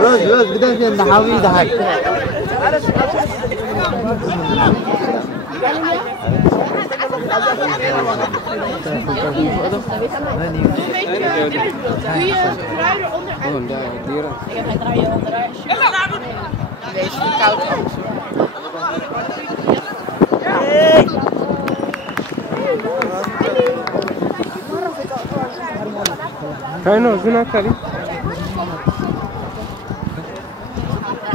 روز قدام في النحاوي ده هاي كاينو زنا كاري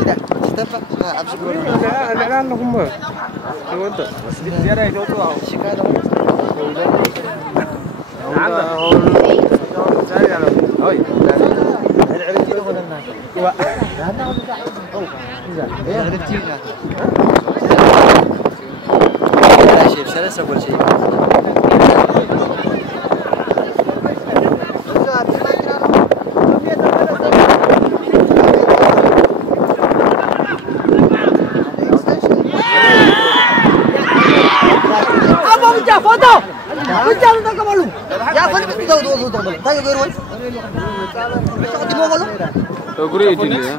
لا استفق ابشر لا لا هم تود زياره يجوتو شكايه هاي العرفتي ولا الناس ايه عرفتي لا شيء ثلاثه اول شيء foto. Bicara nak malu. Ya boleh betul. Tanya geruan. Di mau malu? Guru itu dia.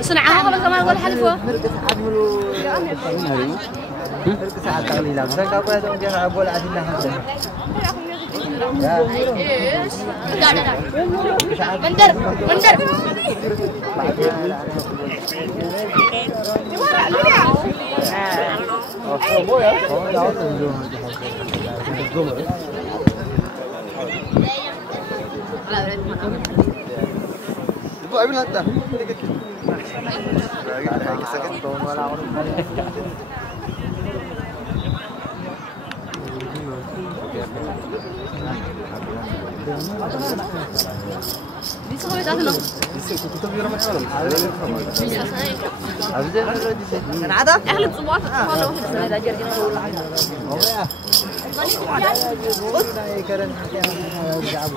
صنعها قبل كمان ولا حلفوا ساعة تقليلا مثلا كابو هذا وجه أبو العدل له بندر أبو أبي هذا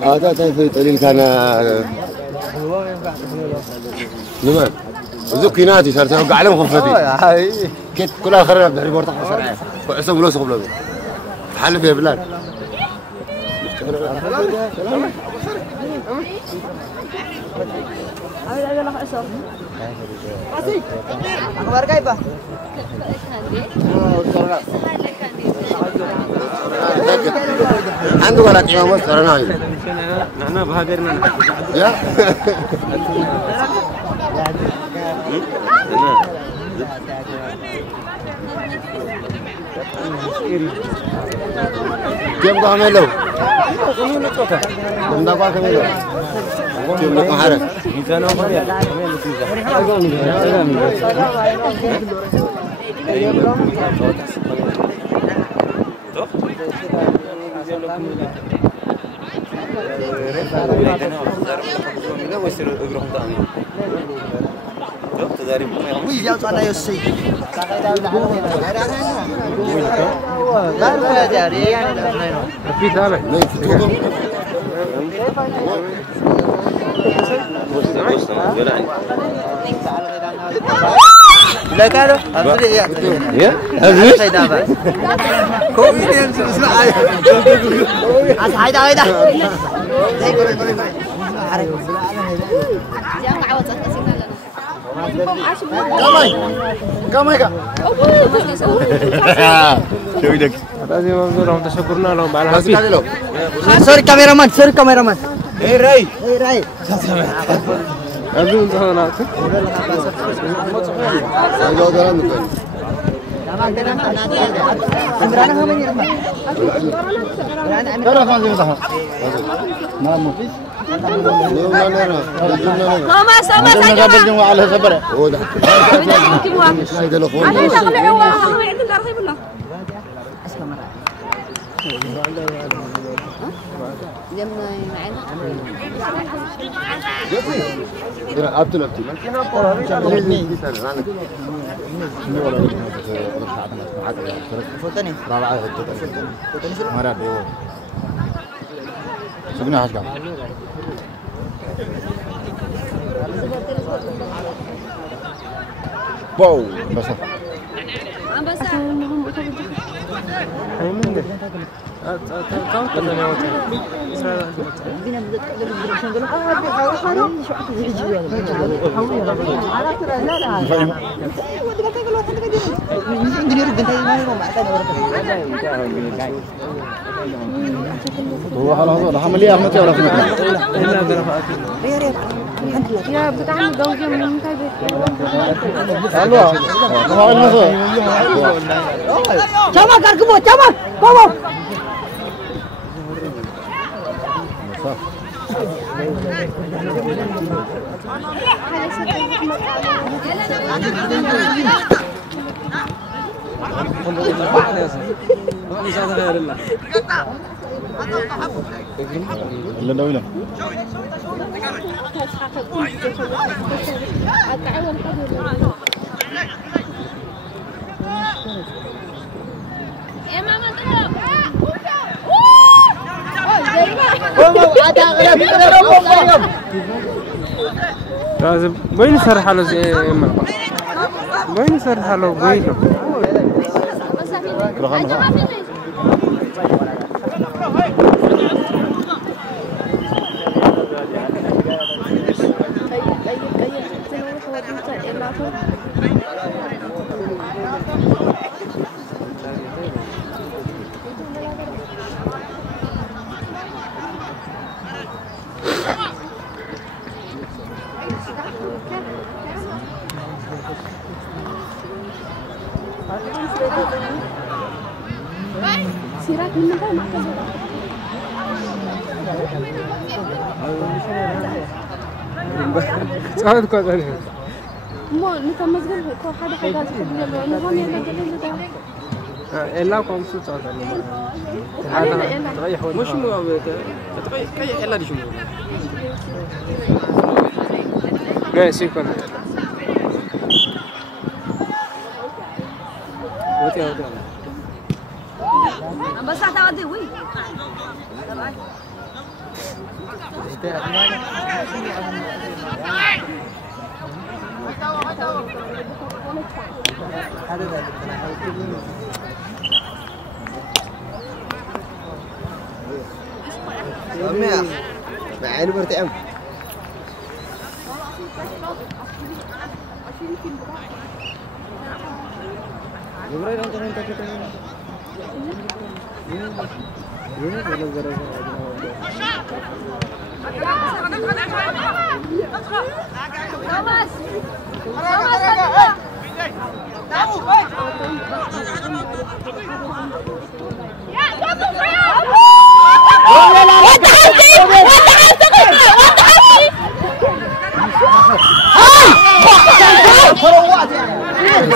هذا تفيت اللي كان نمان زكيناتي صارت اوقع عليهم خفتي كنت كلها خرنا بحري بورطه سرعه وعصب ولا صقب له حل فيها بلاد أخبار كيفه؟ عنده ولا تعمل مصر نحن بهاجرنا يا كم بعمله؟ كم دقوا كمله؟ كم دقوا حرك؟ ميزانه خير ويجي أطلع يسي في ثابت لا كانوا أبدي يا هذي سيدابا كوميديان اسمع هيدا هيدا كم هيك شو بدك هذه منظورهم تشكرنا لهم على هذه سوري كاميرامان ايه راي ايه راي أبي هناك باو بس هو خلاص عمليه احمد يعرف يا بتعمل دوجة من الو هو المسؤول Chama cargo, chama, vamos. اللي دوله يا ماما لازم وين يسرح له زي ما وين يسرح له وينه سيرات من مكان صارت كذا مو نتمزج كو حدا حاجات اللي هم يقدرون إلا كم سو صار هذا تريح مش مو تريح كي إلا دي شو جاي سيكون وتي وتي بس هتودي وين يا بعينه برتعم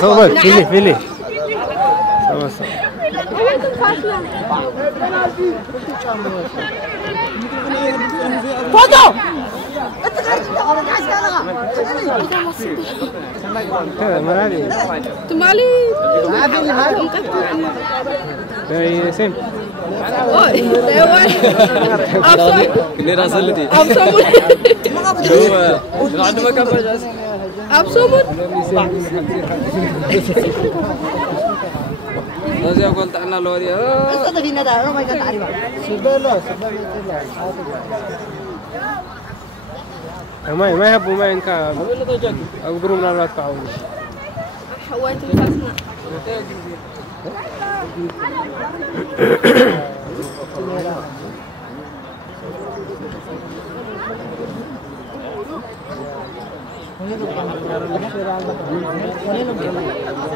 صوبت فيلي صوبت فوتو كذا مرادي تمالي يا سيم كني راسلتي أبصمت هو عنده مكان بجاز أبصمت لازم أقول تعالى لوري أصدق في ندى أنا ما يقدر تعرفه سبلا ما يحبوا ما إنك أقدروا من الله تعاون حويت الفاسنة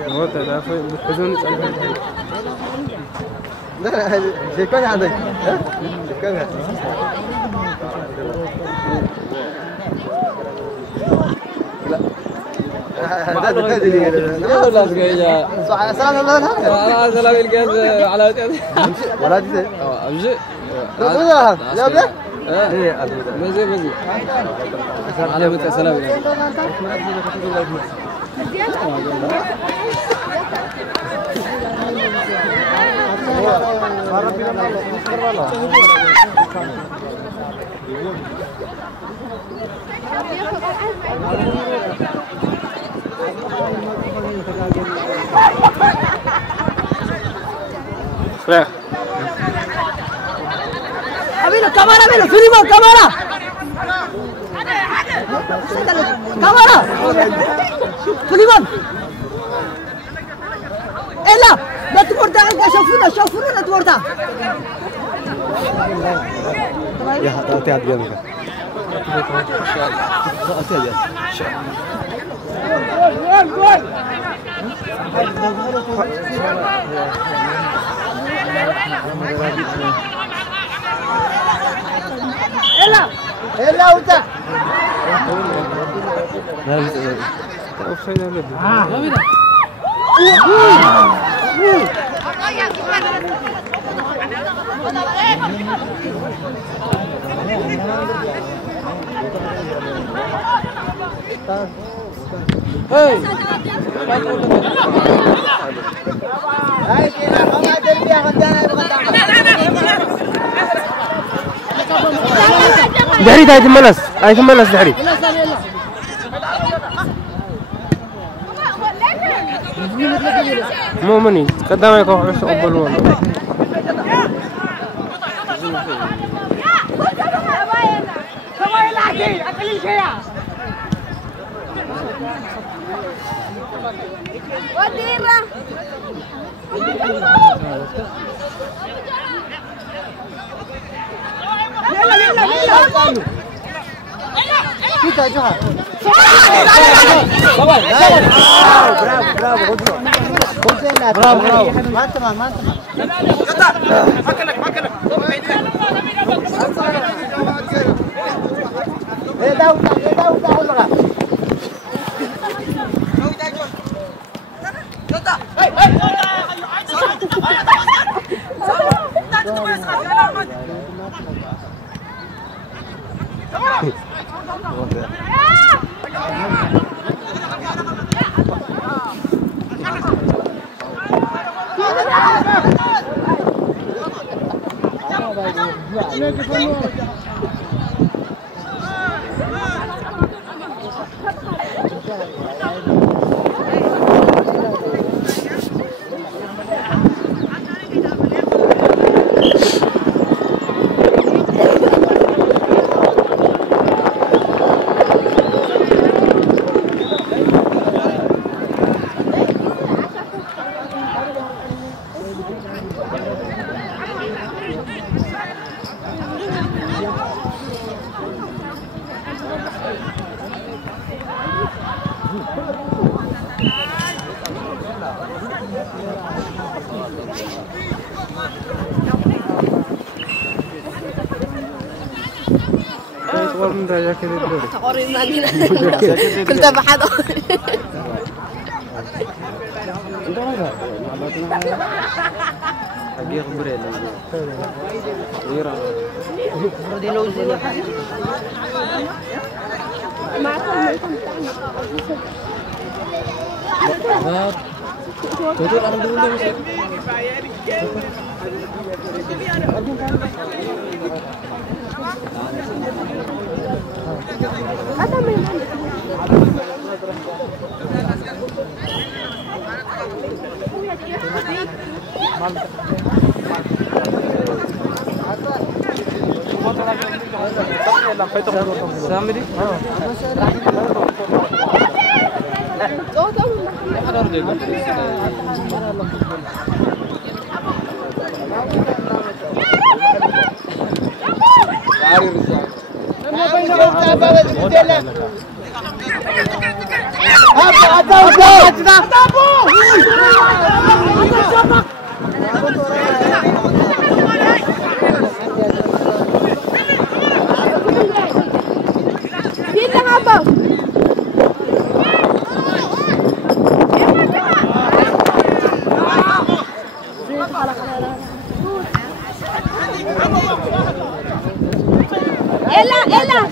هو تدافع بحزن لا شيكوني عندك شيكوني لا سجايا سلام الله سلام الجاز على ولا دي امشي لا لا ايه مزي مزي على متى سلام Amino, cámara, Amino, Filimón, cámara. Cámara. Filimón. Ella, لا تورطة عندك شوفونا لا تورطة. يا هاتي هات جنبك. إلا وأنت. اوفسايد دحري ده يتملس دحري مؤمني قدامك وحش قبلون Kita Johan. Bravo. Mantap. Makan. Daud. تقريبا كنت بحد سامري عارف إلا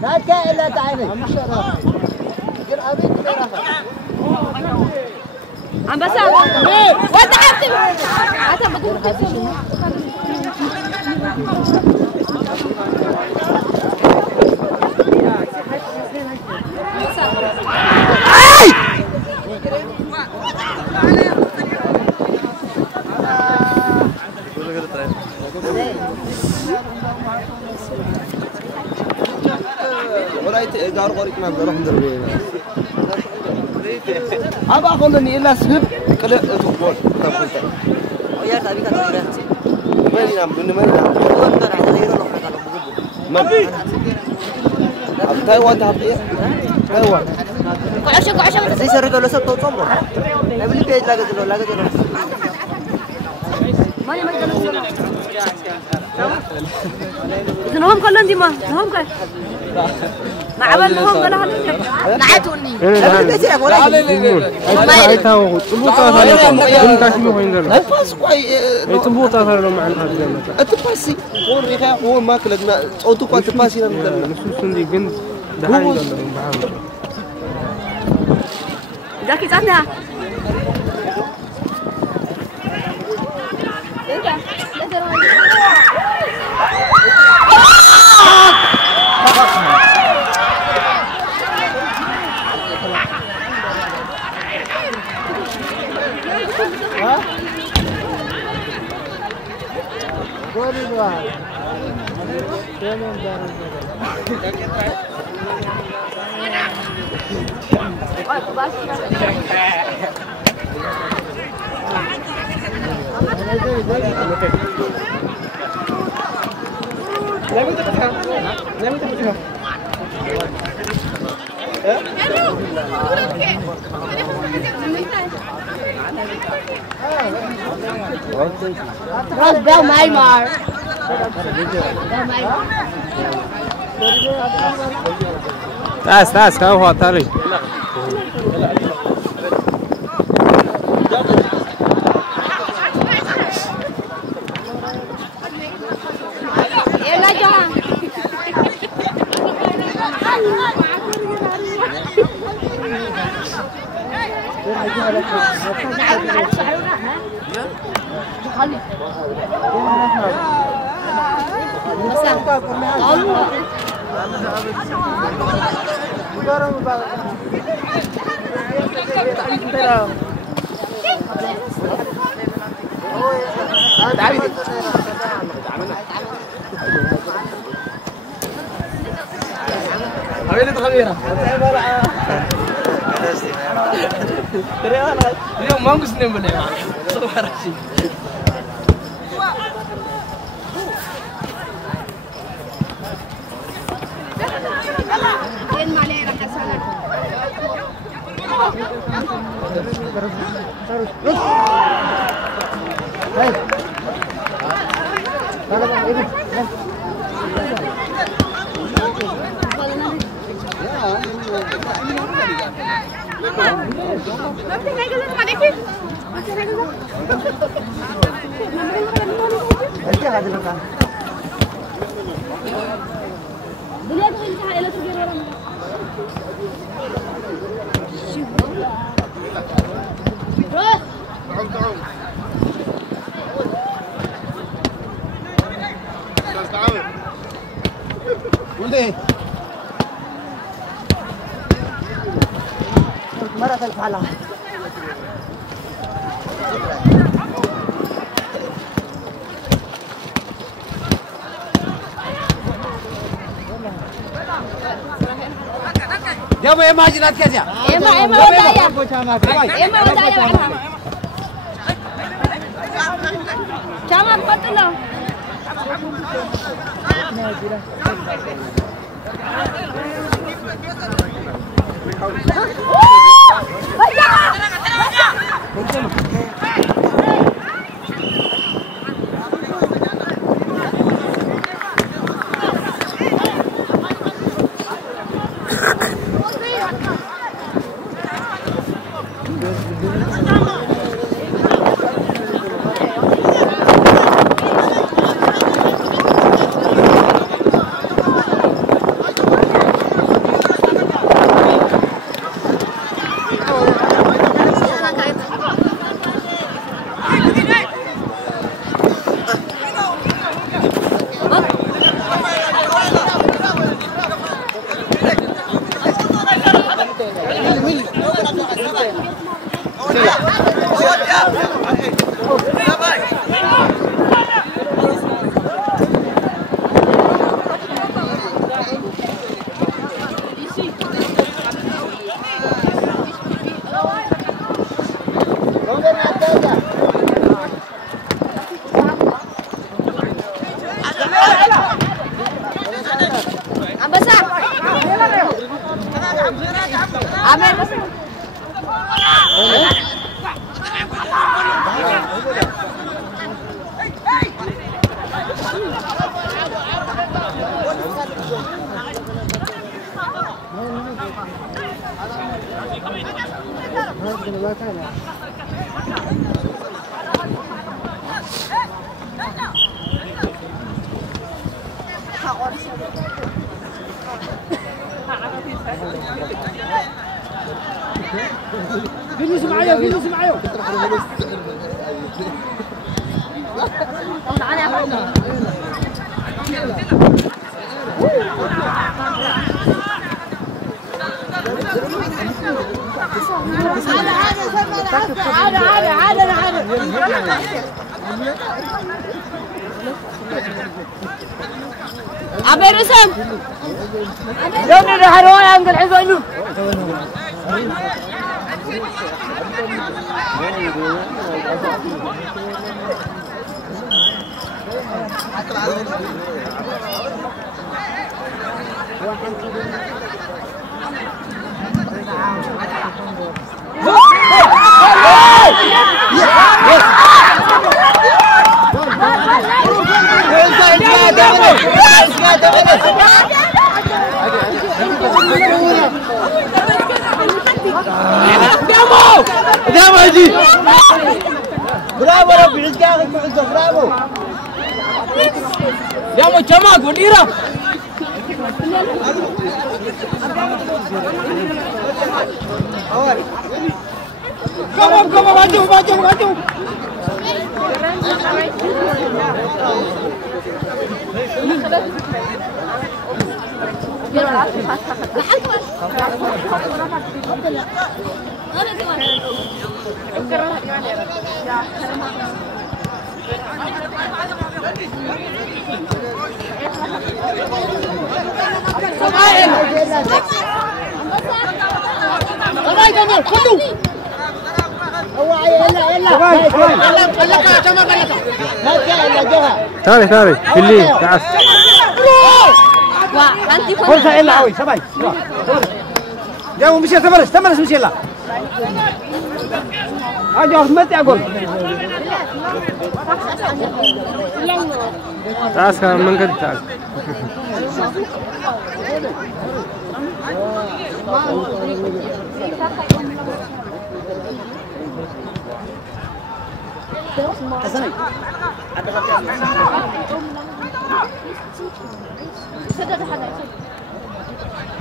لا كائلا تعالي عم بساوي وانت حبتي حتى بدون ورايت قارو قريت ما بروح ندرب ابا اقولني الا سب كل تقول يا تابي كتير ما ينام من ما ينام وانت راح تغير له ما في تايوان تابي تايوان عشان زي سرقوا له سبت وصمر قبل بيج لا قدر ماني ما نهم كلهم دي ما نهم كل ما عمل نهم ولا هلا نعتوني عيتها تبوطا انت شنو وين دار بس كوي تبوطا صار له مع هذا التباسي هو الريخه هو ماكلنا صوتو كان تباسي لنا نسوسن دي جن ده هاي ده ذاك يتعنا تاس كم هو تاري اليوم ما نقص نمبر يا مرة الفعلة يا ابو اما جنات كذا اما ودايا عنها كمان قتله فينيس معايا فينيس معايا عبير اسم يوم الحيوان عند الحيوان قدام هدي برافو ربي عزك يا اخي برافو يا مو جماعه وديره كم ماجو ثاني في الليل تعال فرصة إلا عوي سباي يا مو مشي تمرس مشي لا أجا متى أقول تعال من قد تعال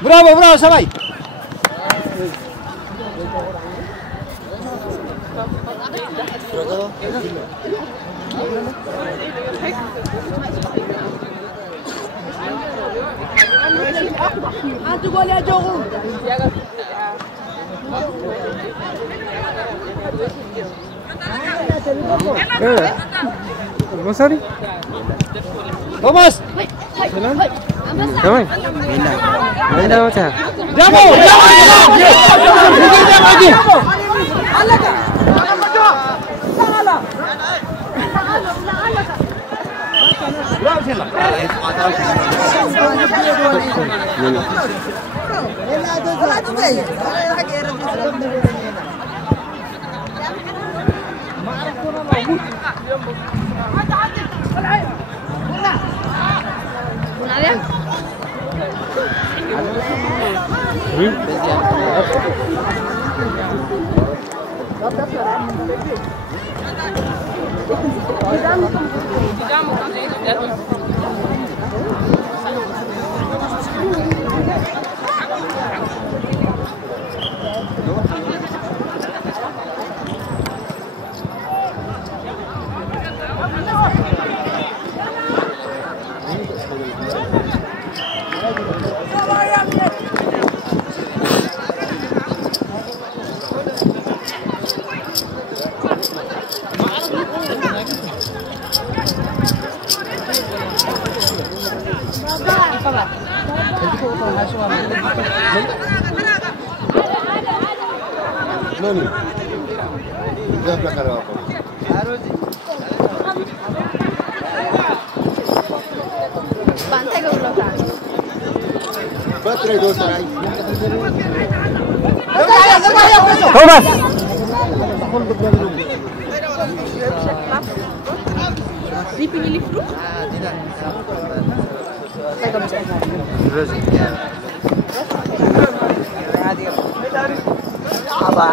برافو سباي تقول يا جوغو البصري توماس كمان عندنا متى جابوا نوني جاب لك انا Bantai ke belakang. باتري دو سراي Thomas. Di pinggir lift dulu. Apa?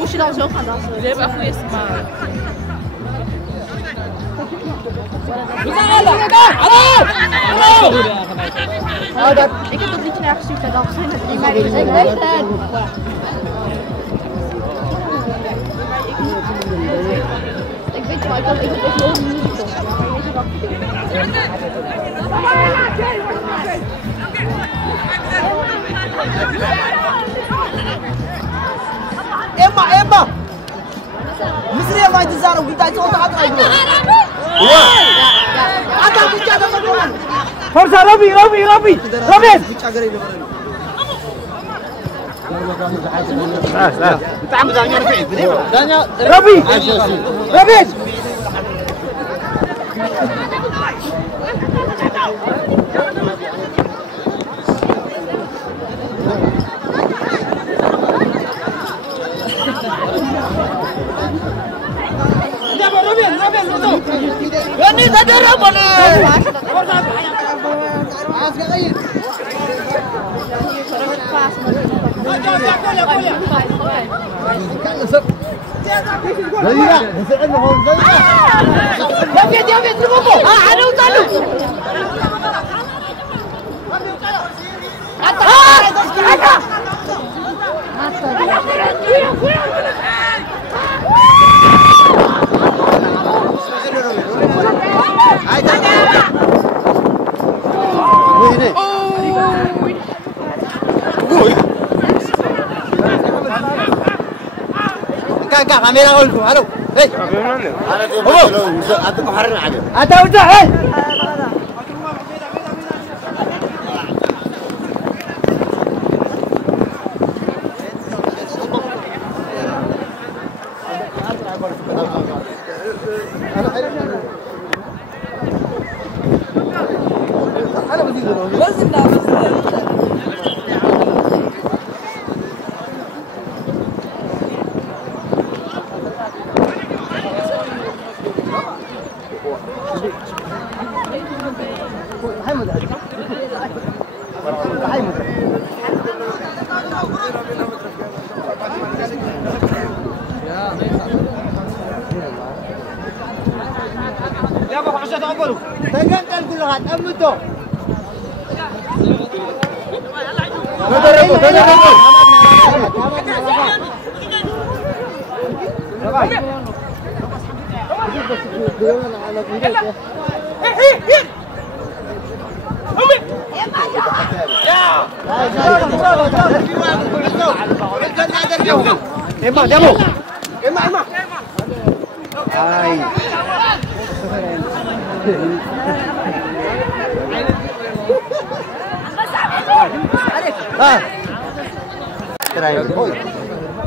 我洗澡时候看到是，这边会是嘛？Ik heb dat liedje naar gestuurd en dan zijn het niet meer gezegd. Ik weet wel, ik heb het ook nog niet gekocht. Maar weet je wat ik Emma. Misri yang main Zara kita itu otak apa itu? Ada bicara teman-teman. Forza Robi. Robi. Ini tadi apa nih? Kagak kamera olku. Halo. Hei. انا تبغى انت محرر عليه Ada udah, hei. Ya Pak Ustaz taqabbalu. Tegangkan kulahan amuto. Emma. Hai.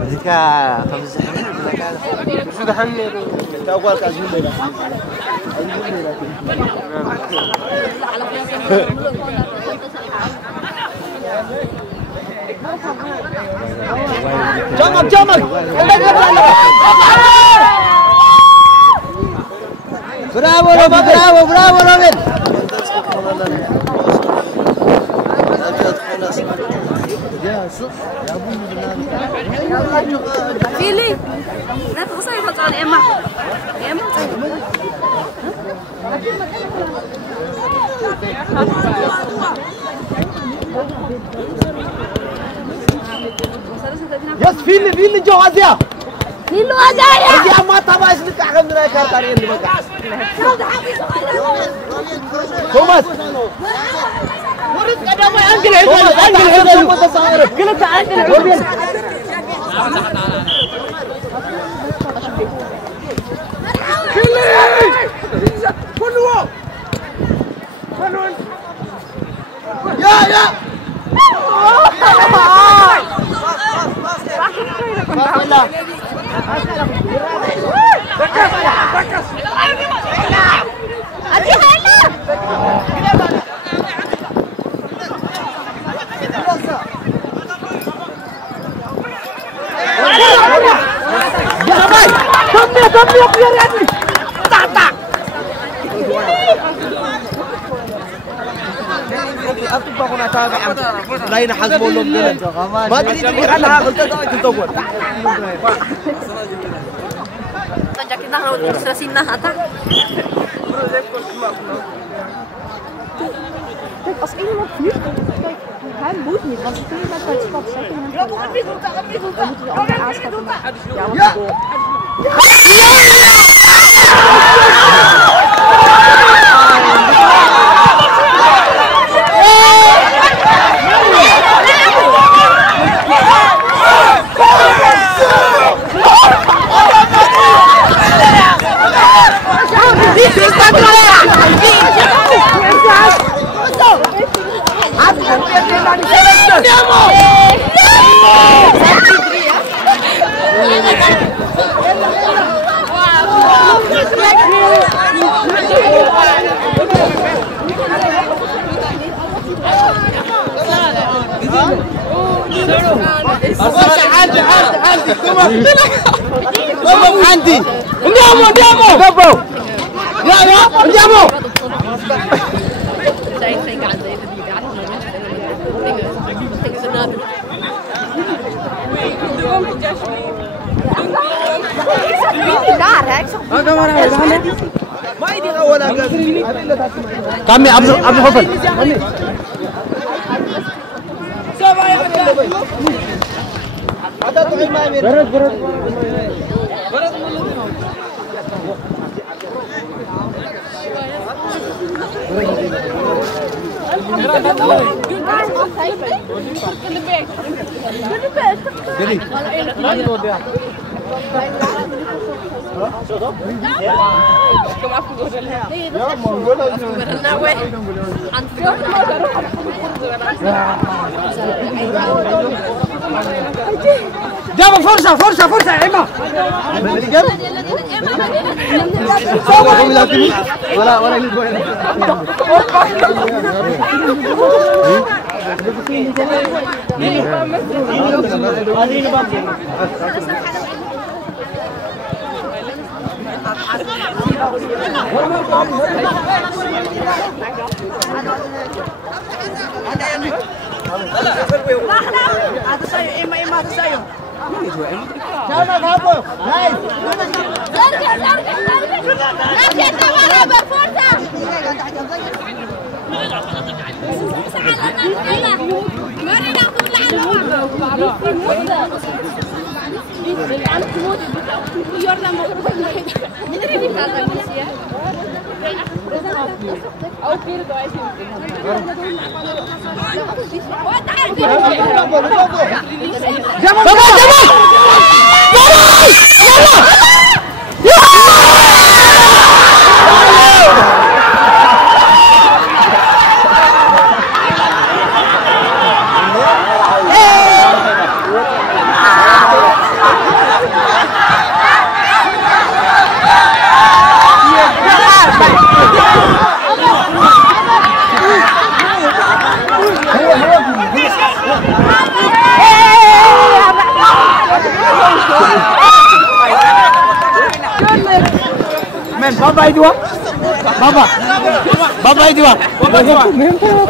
ذيكا خمس شو دحني تأول كأزمين ليلة جمك جمك برافو روبن برافو برافو روبن فيلي لا تخسري تطلع يا اما يا اما يس فيلي جوازيا فيلو ازايا يا ما تبغى اسمك عمرنا كارتارين اللي بقى توماس ورد قدام انجل انجل كلك انجل يا lain hal bolong dia. Mati ni kan hal kita tunggu. Tajakin dah laut serasinah ata. Kijk, als iemand vuurt, kijk, hij moet niet, want als iemand bij het stap zet, dan moet je allemaal aanschaffen. Ja, عندي andiamo يا andiamo zijn geen aan deze die daar dingen ze naden. Daar hè, ik zag ما يدي اول كمي عبد الغفل هذا طعيم ما يمر برد جابوا فرصة يا إما ولا بابا يدوا بابا بابا يدوا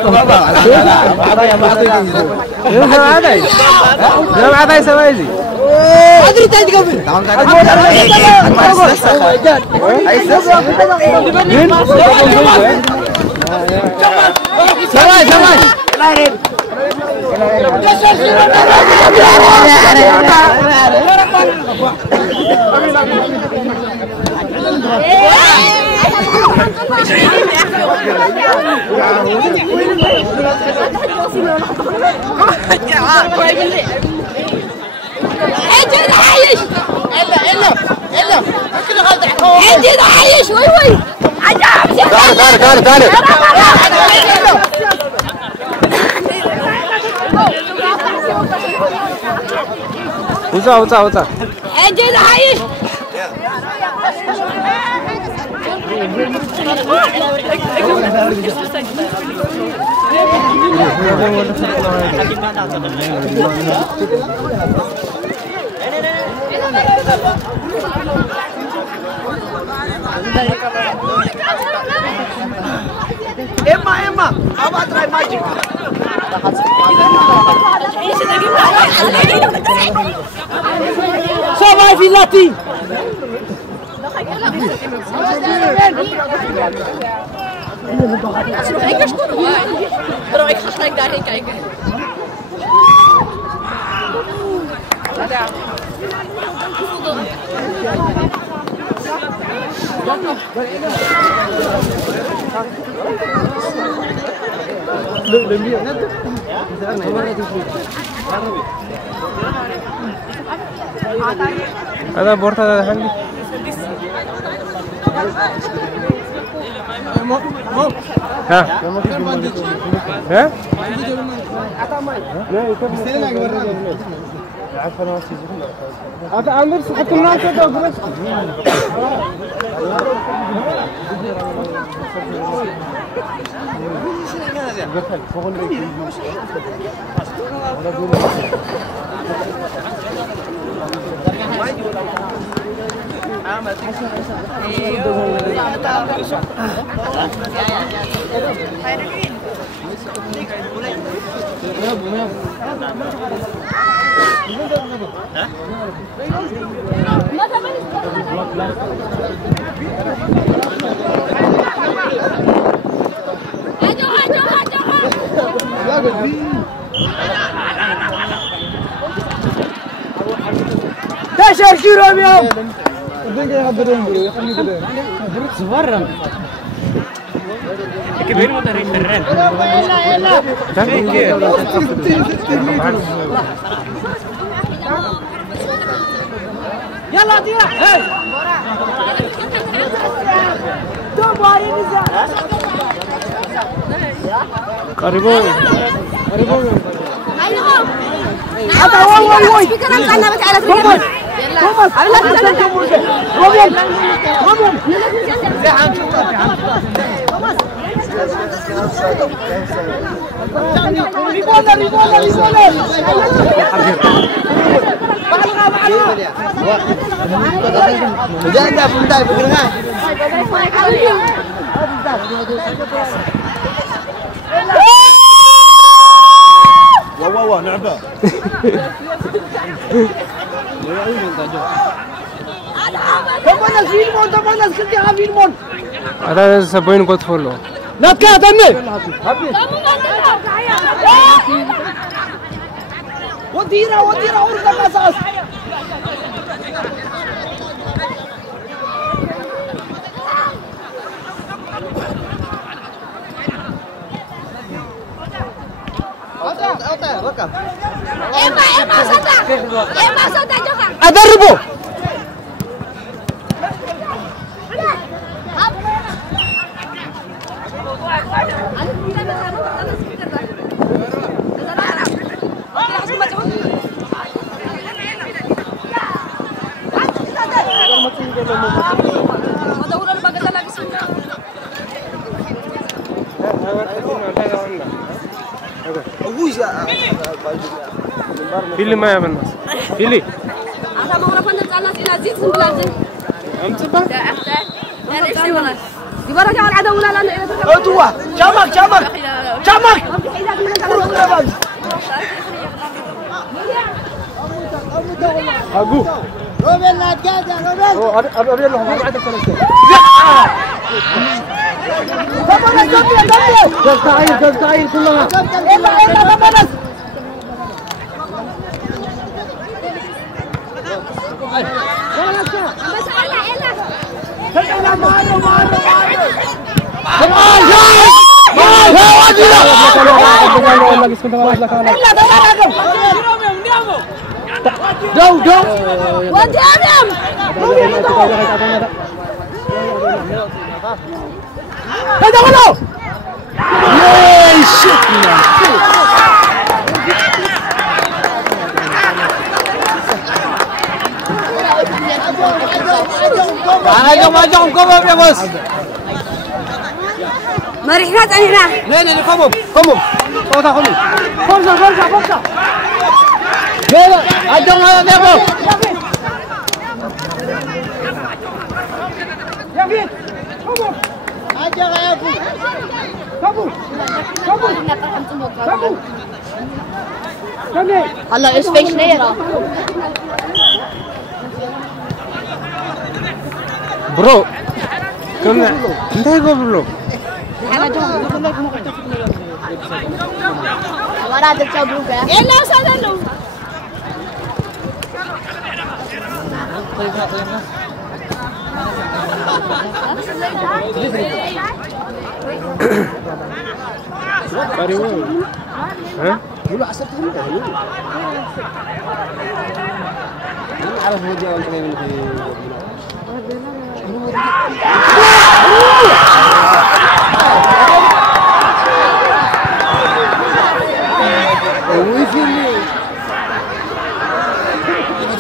بابا هذا يسوي ادري تاني قبل سماي تعال وزع اجي عايش اما ابى تراي ماجيك سماي في لاتين هذا بورتا هذا حلو ها هذا عندك حتى الناس هذا تشر كيلو اليوم كبير متري فرن يلا طيح هاي دوباري نزل قريبون هذا وي توماس واو نعبه تمنى كنت عارفين هذا سبعين قط فلو لا تكاتمني وديرة ورثة مساس أدربه Pilih mana benar? Pilih. Ada mau orang pandang sana sini azit sembilan je. Am sebab? يبارك على العدو ولا لا أتوا جامك أبو روبن لا تقعد يا روبن أبي لهم بعد الثلاثة جاب تعير كلها إلا بمنس معاهم قوم يا بس ما رحنا هنا لا قوم فرصة لا عندهم هذا يا فين قوم اجا يا قوم هلا ايش فيش ليرة برو كم انت يقول برو انا جاهز ورا تشابوك يلا سالوا ها يقولوا حسبتهم انا عارف ودي اول شيء من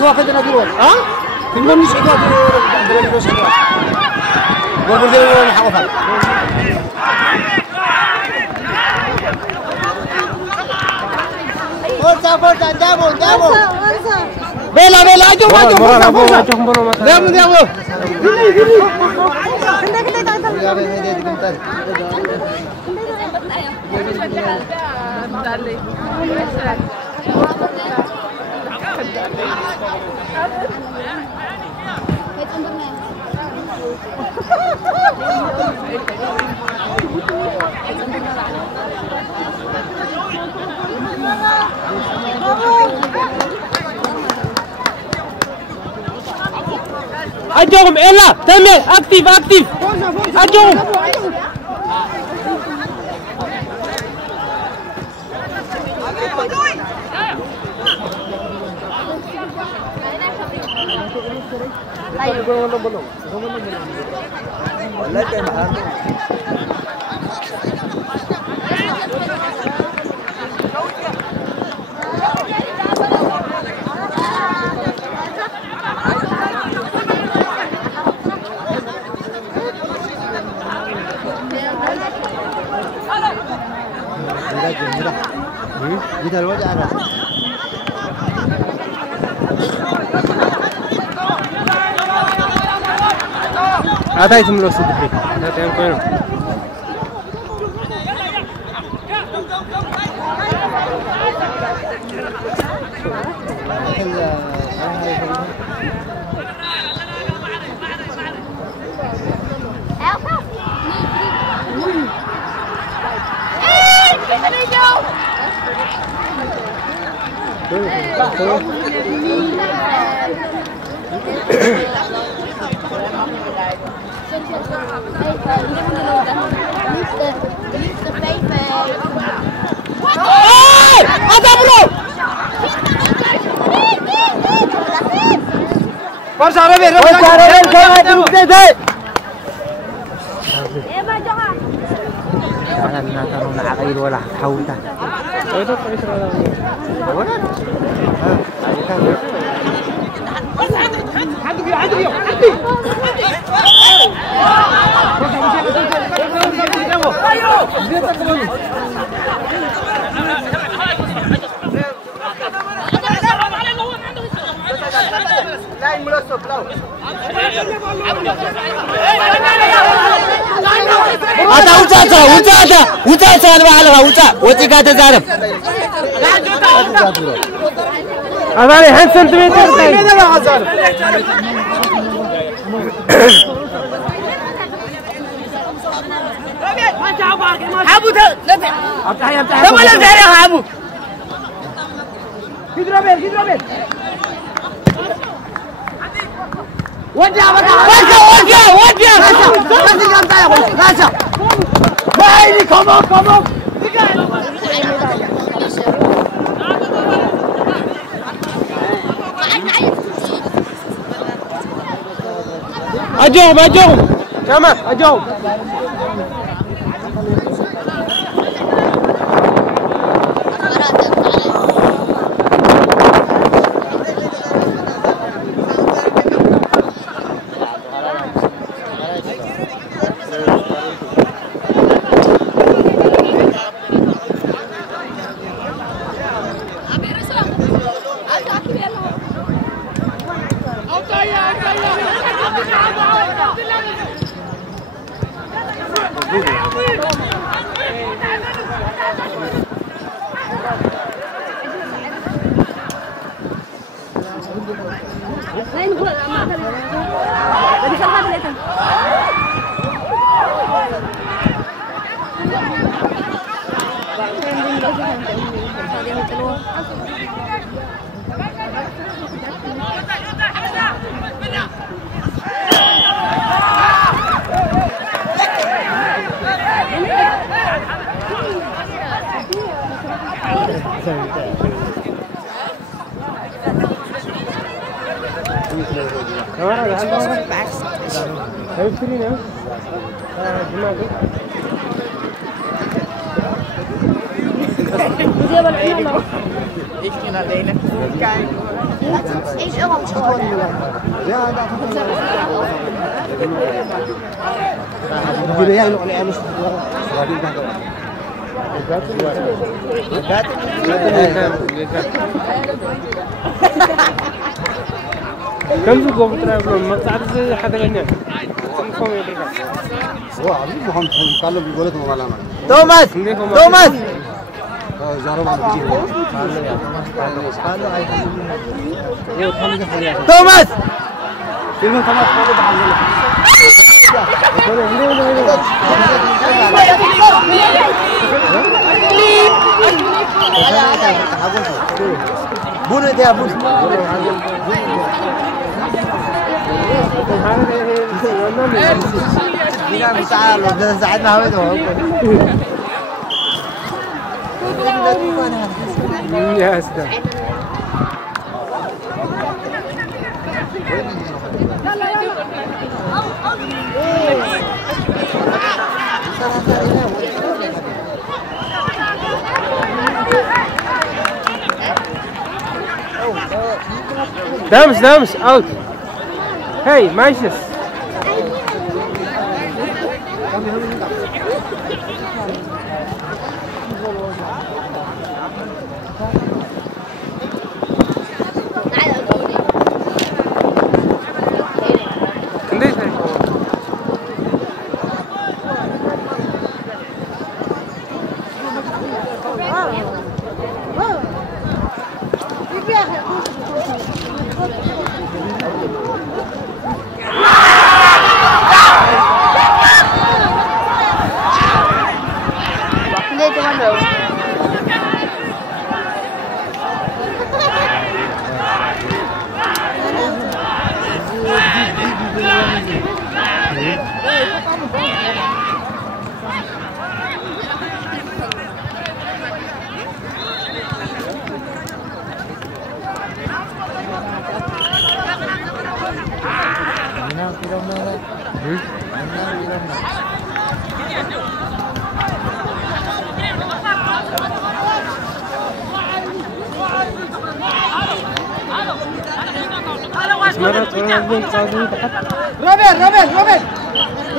واخد انا دروس ها كنا مش قاعد دروس قبل ده انا حوفل فرصة دابو بلا اجو دابو أجوهم إلا تمام أكتيف أجوهم جيت الوجه على هذا يتم له صدقي هذا يمكن فرصة ربي أنا ترون عقيل ولا حولته ايوه لا يملصوا بلاو وتا أنا بعلها وتي قاعد تزارب هذا حين سنتيمتر حبو لا ولا زهرة حبو كيد رابل وديا غاشا بايني كمان أجاوب تمام أجاوب كم زوجة بترابل ما تعرف زي حدا غني تنفهم يدرك هو عبيد محمد قال بيقول لكم علامة توماس توماس بونت يا بونت ساعدنا هويته يا أستاذ دامس اوت هاي ماشيس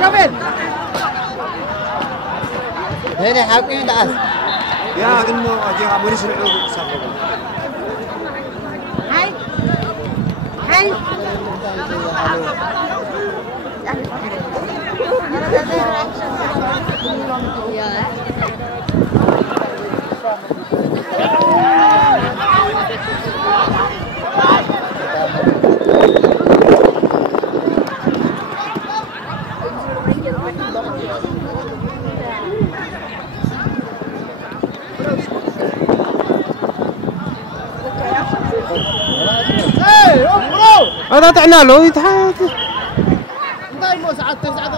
روبن هنا حاكي تعال يا انه اجي امري شنو هاي هذا طعنا له يتحات دايما ساعات تزعل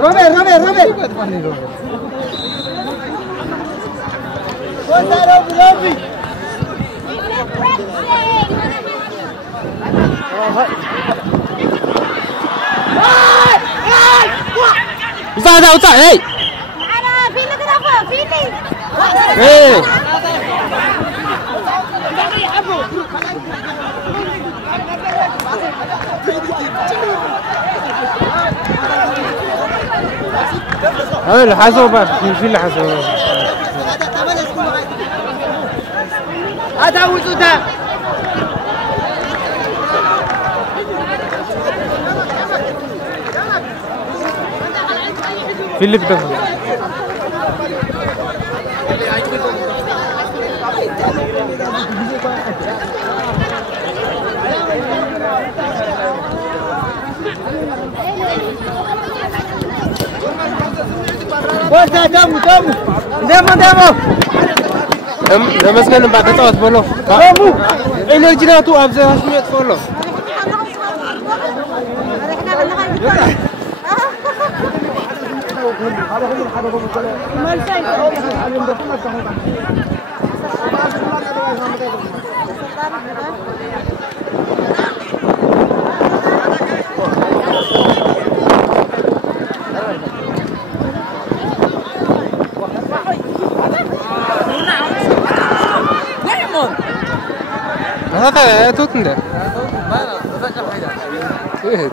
روبر زاد اوطا هي انا في اللي كده في اللي ايه هذا اللي حاسوبه في اللي حاسوبه هذا وجوده في اللي بتفهم وانت دم لمسكن بعد تطوت بلو دمو انرجي ناتو ابزا هاشميت فولو هذا توتنده ايه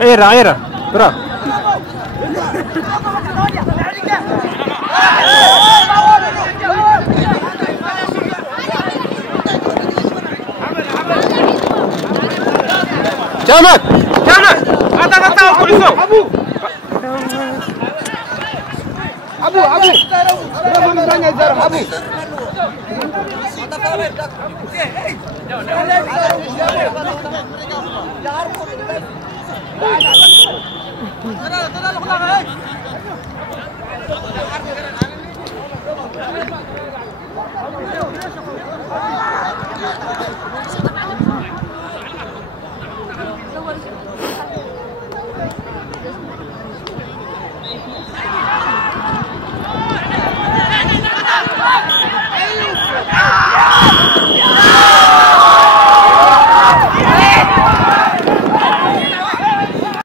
يا عيرة برا جامد هذا بوليسو